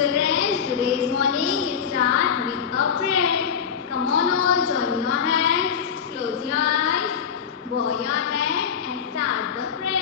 Children, today's morning we start with a prayer. Come on all, join your hands, close your eyes, bow your head and start the prayer.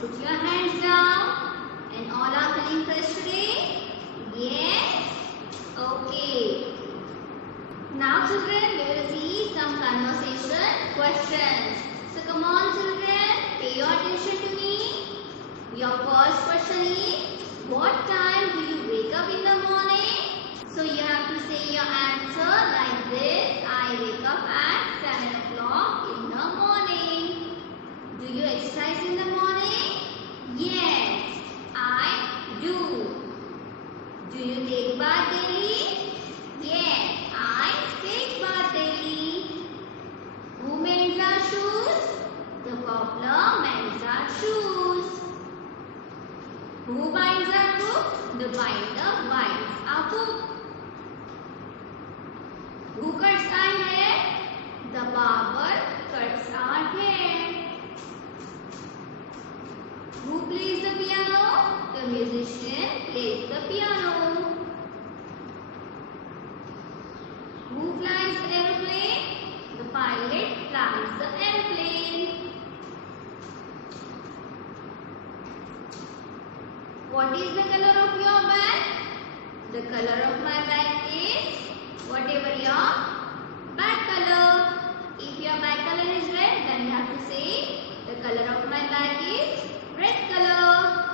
Put your hands down and all are feeling fresh today? Yes? Okay. Now children, we will see some conversation questions. So come on children, pay your attention to me. Your first question is, what time do you wake up in the morning? So you have to say your answer like this. I wake up at 7 o'clock in the morning. Do you exercise in the morning? Yes, I do. Do you take bath daily? Yes, I take bath daily. Who mends our shoes? The cobbler mends our shoes. Who binds our book? The binder binds our book. Who cuts our hair? The barber cuts our hair. Who plays the piano? The musician plays the piano. Who flies the aeroplane? The pilot flies the aeroplane. What is the color of your bag? The color of my bag is whatever your bag color. If your bag color is red, then you have to say the color of my bag is red color.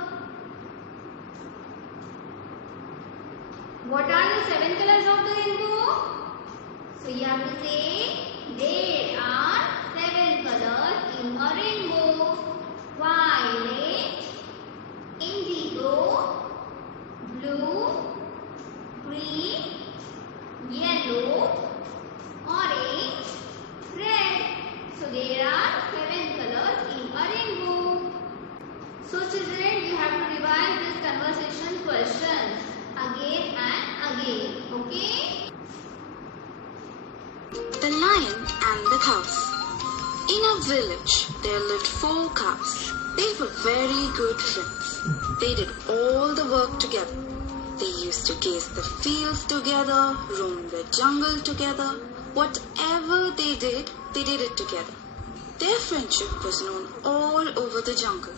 What are the 7 colors of the rainbow? So you have to say there are 7 colors in a rainbow. Violet, indigo, blue, green, yellow, orange, red. So there are 7 colors in a rainbow. So children, you have to revise this conversation questions again and again. Okay? The Lion and the Cows. In a village, there lived 4 cows. They were very good friends. They did all the work together. They used to gaze the fields together, roam the jungle together. Whatever they did it together. Their friendship was known all over the jungle.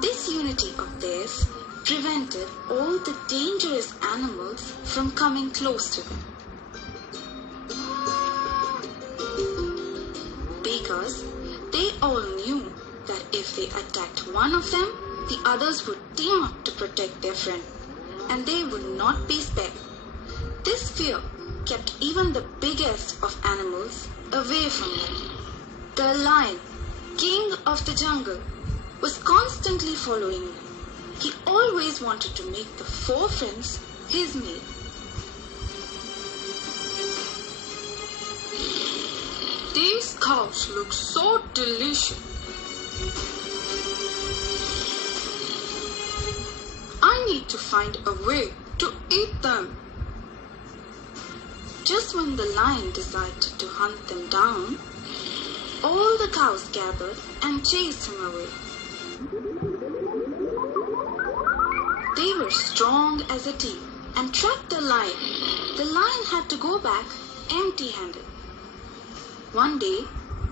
This unity of theirs prevented all the dangerous animals from coming close to them. Because they all knew that if they attacked one of them, the others would team up to protect their friend, and they would not be spared. This fear kept even the biggest of animals away from them. The lion, king of the jungle, was constantly following them. He always wanted to make the 4 friends his meal. These cows look so delicious. I need to find a way to eat them. Just when the lion decided to hunt them down, all the cows gathered and chased him away. They were strong as a team and trapped the lion. The lion had to go back empty-handed. One day,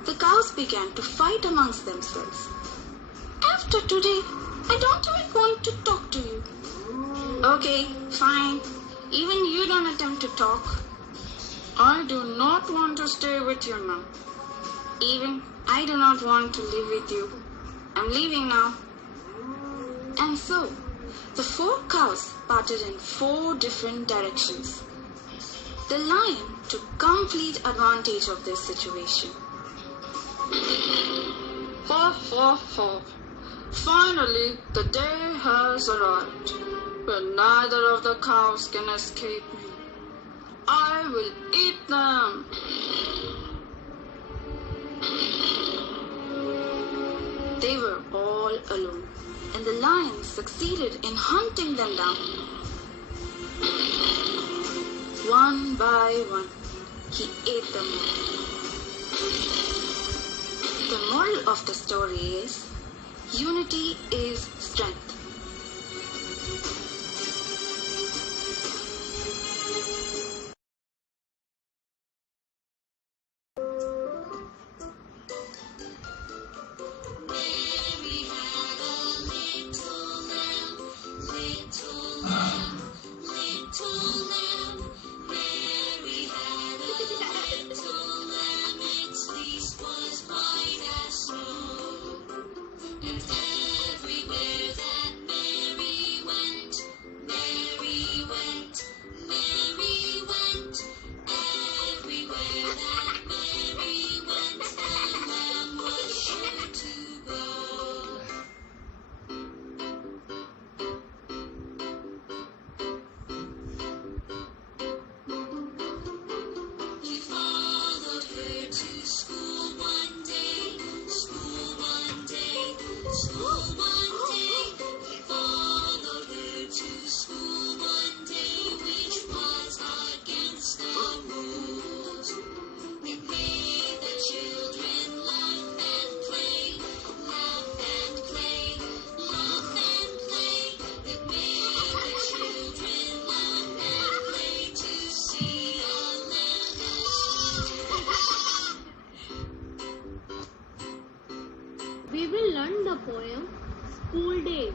the cows began to fight amongst themselves. After today, I don't even want to talk to you. Okay, fine. Even you don't attempt to talk. I do not want to stay with you now. Even I do not want to live with you. I'm leaving now. And so, the 4 cows parted in 4 different directions. The lion took complete advantage of this situation. Ha ha ha. Finally, the day has arrived when neither of the cows can escape me. I will eat them. They were all alone, and the lion succeeded in hunting them down. One by one, he ate them all. The moral of the story is, unity is strength. We will learn the poem School Days.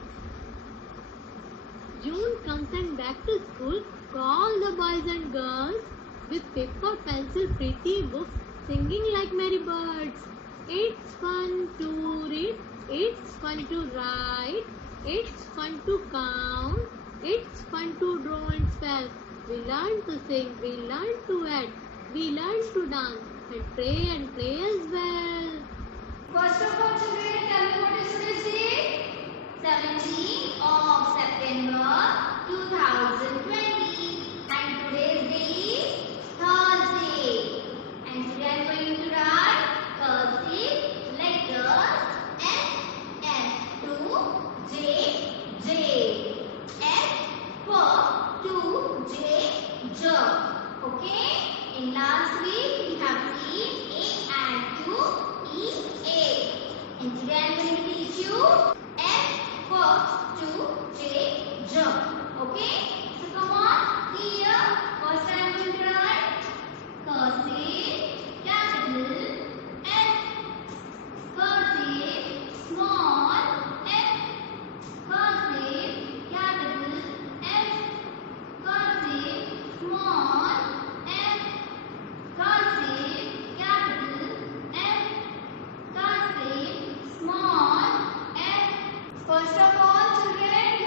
June comes and back to school, call the boys and girls with paper, pencil, pretty books, singing like merry birds. It's fun to read, it's fun to write, it's fun to count, it's fun to draw and spell. We learn to sing, we learn to act, we learn to dance and play as well. First of all, children, tell me what is today's date? 17th of September 2020. And today's day is Thursday. And today I am going to write cursive letters F to J. F for to J. Okay? In last week we have seen A and Q, E, A. And today I am going to teach you F for to J. Okay? So come on, here. First I am going to write cursive capital F, cursive small f, cursive capital F, cursive small f, cursive capital F, cursive small f. First of all, children,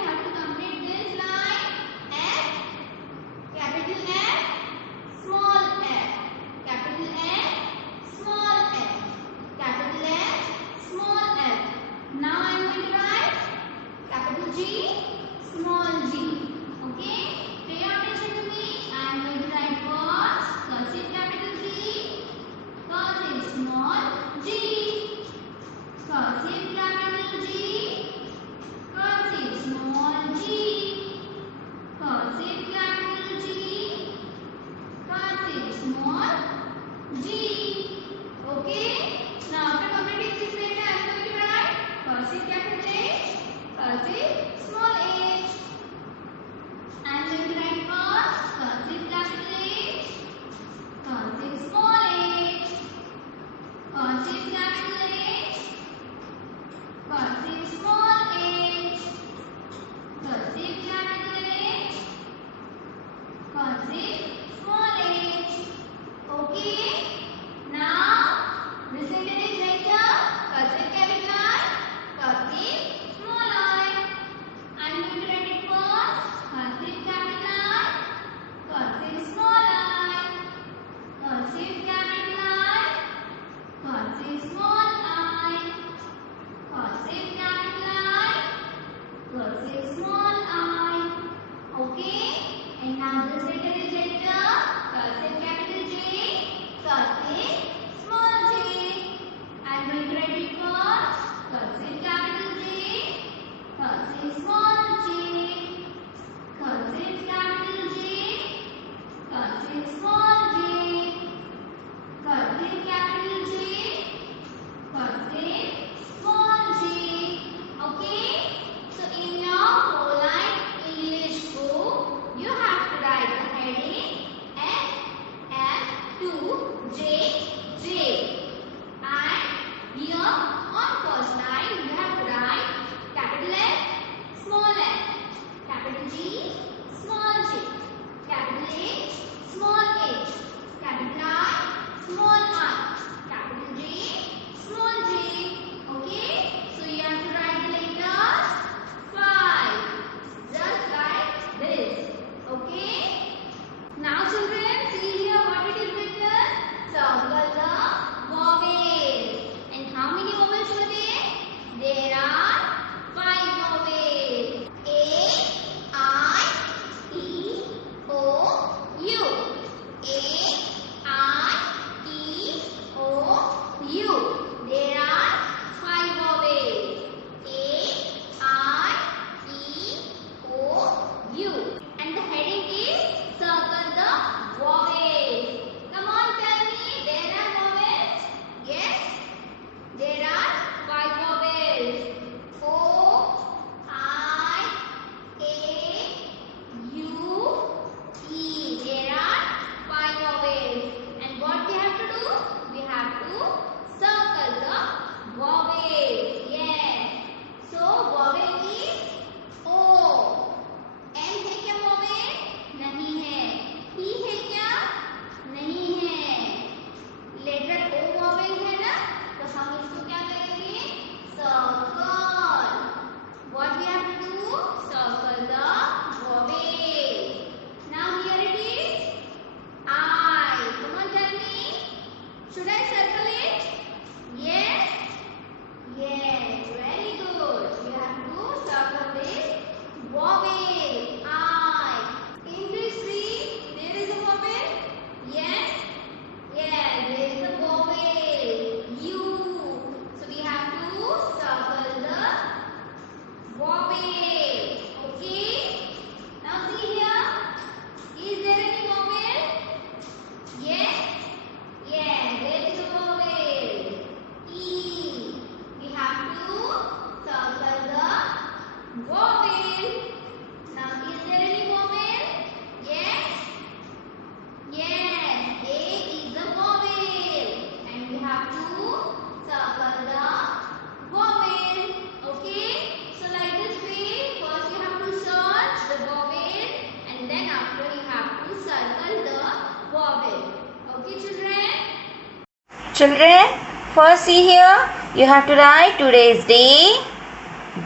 Children, first see here, you have to write today's day,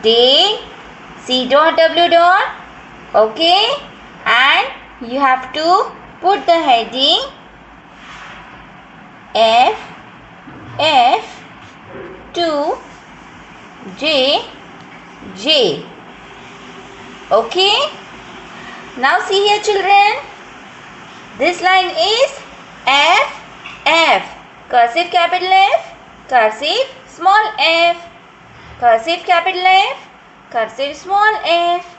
date, C dot W dot, okay, and you have to put the heading F to J. Okay. Now see here, children. This line is F. Cursive capital F, cursive small f. Cursive capital F, cursive small f.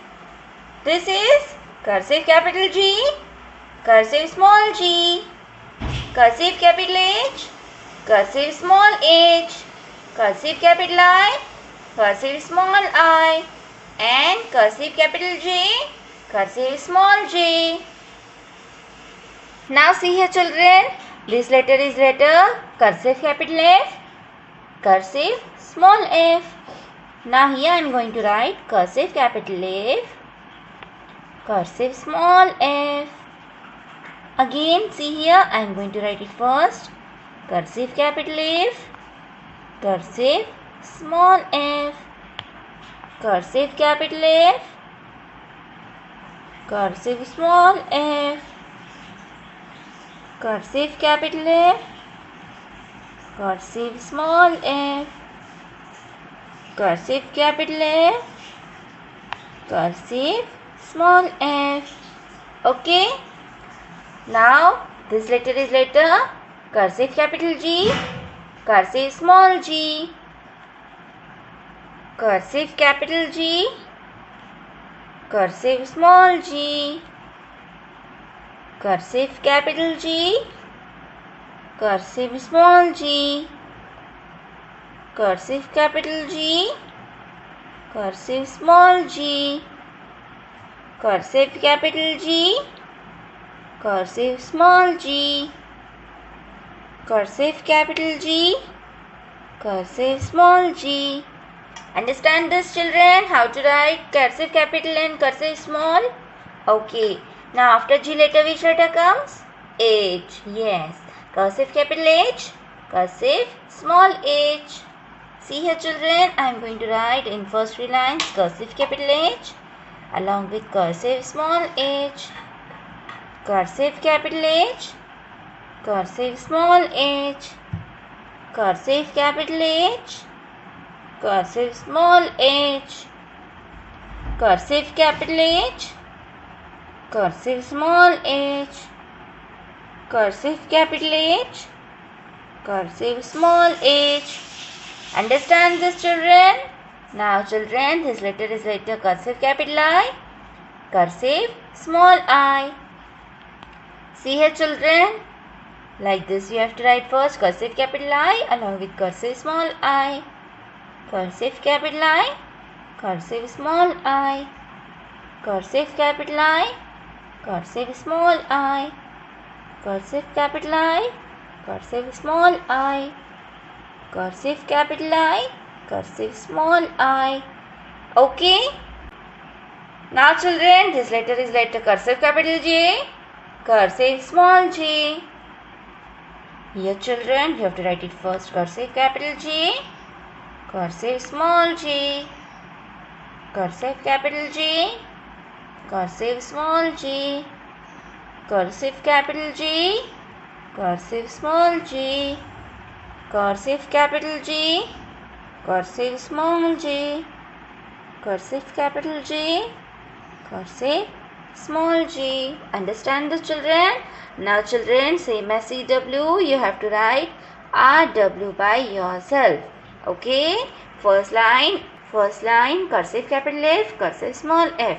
This is cursive capital G, cursive small g. Cursive capital H, cursive small h. Cursive capital I, cursive small I. And cursive capital J, cursive small j. Now see here, children. This letter is letter cursive capital F, cursive small f. Now here I am going to write cursive capital F, cursive small f. Again see here I am going to write it first. Cursive capital F, cursive small f. Cursive capital F, cursive small f. Cursive capital F, cursive small f. Cursive capital F, cursive small f. Okay. Now this letter is letter cursive capital G, cursive small g. Cursive capital G, cursive small g. Cursive capital G, cursive small g. Cursive capital G, cursive small g. Cursive capital G, cursive small g. Cursive capital G, cursive small g. Understand this, children, how to write cursive capital and cursive small? Okay. Now after G letter, which letter comes? H. Yes. Cursive capital H, cursive small h. See here, children, I am going to write in first three lines cursive capital H along with cursive small h. Cursive capital H, cursive small h. Cursive capital H, cursive small h. Cursive capital H, cursive small h. Cursive capital H, cursive small h. Understand this, children? Now, children, this letter is letter cursive capital I, cursive small I. See here, children. Like this, you have to write first cursive capital I along with cursive small I. Cursive capital I, cursive small I. Cursive capital I, cursive small I. Cursive capital I, cursive small I. Cursive capital I, cursive small I. Okay. Now, children, this letter is letter cursive capital J, cursive small j. Here, children, you have to write it first cursive capital J, cursive small j. Cursive capital J, cursive small j. Cursive capital J, cursive small j. Cursive capital J, cursive small j. Cursive capital J, cursive small g. Understand this, children? Now, children, same as CW, you have to write RW by yourself. Okay? First line, cursive capital F, cursive small f.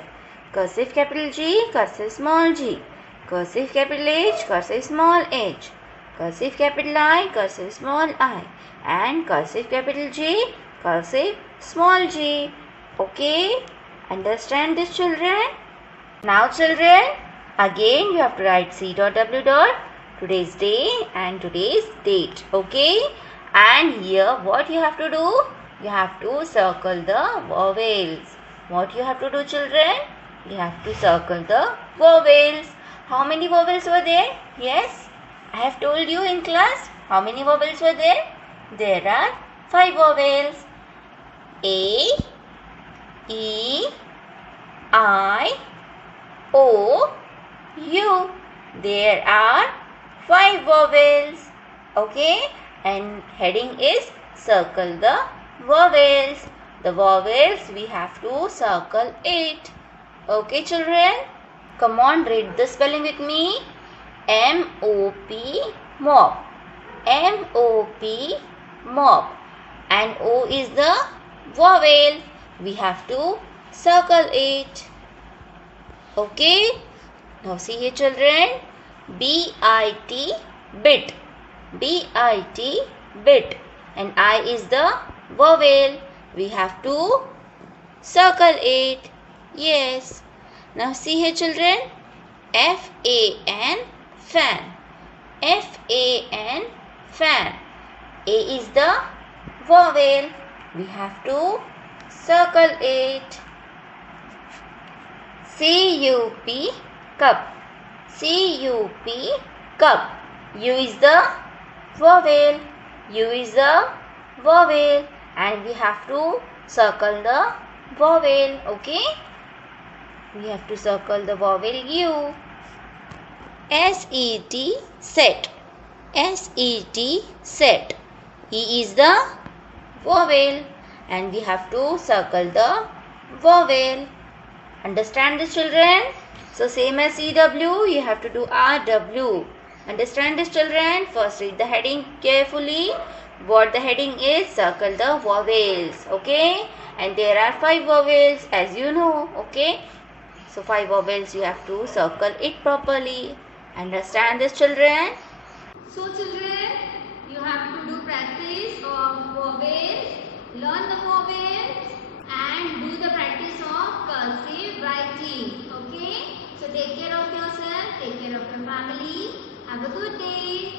Cursive capital G, cursive small g. Cursive capital H, cursive small h. Cursive capital I, cursive small I. And cursive capital J, cursive small g. Okay? Understand this, children? Now, children, again you have to write C dot W dot, today's day and today's date. Okay? And here what you have to do? You have to circle the vowels. What you have to do, children? You have to circle the vowels. How many vowels were there? Yes, I have told you in class How many vowels were there? There are 5 vowels. A, E, I, O, U. There are 5 vowels. Okay, and heading is circle the vowels. The vowels we have to circle it. Okay, children, come on, read the spelling with me. M-O-P, mop. M-O-P, mop. And O is the vowel. We have to circle it. Okay. Now see here, children. B-I-T, bit. B-I-T, bit. And I is the vowel. We have to circle it. Yes. Now see here, children. F-A-N, fan. F-A-N, fan. A is the vowel. We have to circle it. C-U-P, cup. C-U-P, cup. U is the vowel. U is the vowel. And we have to circle the vowel. Okay. We have to circle the vowel U. S-E-T, set. S-E-T, set. E is the vowel. And we have to circle the vowel. Understand this, children? So same as CW, you have to do RW. Understand this, children? First read the heading carefully. What the heading is, circle the vowels. Okay? And there are 5 vowels, as you know. Okay? So 5 vowels, you have to circle it properly. Understand this, children? So children, you have to do practice of vowels, learn the vowels and do the practice of cursive writing. Okay? So take care of yourself, take care of your family. Have a good day.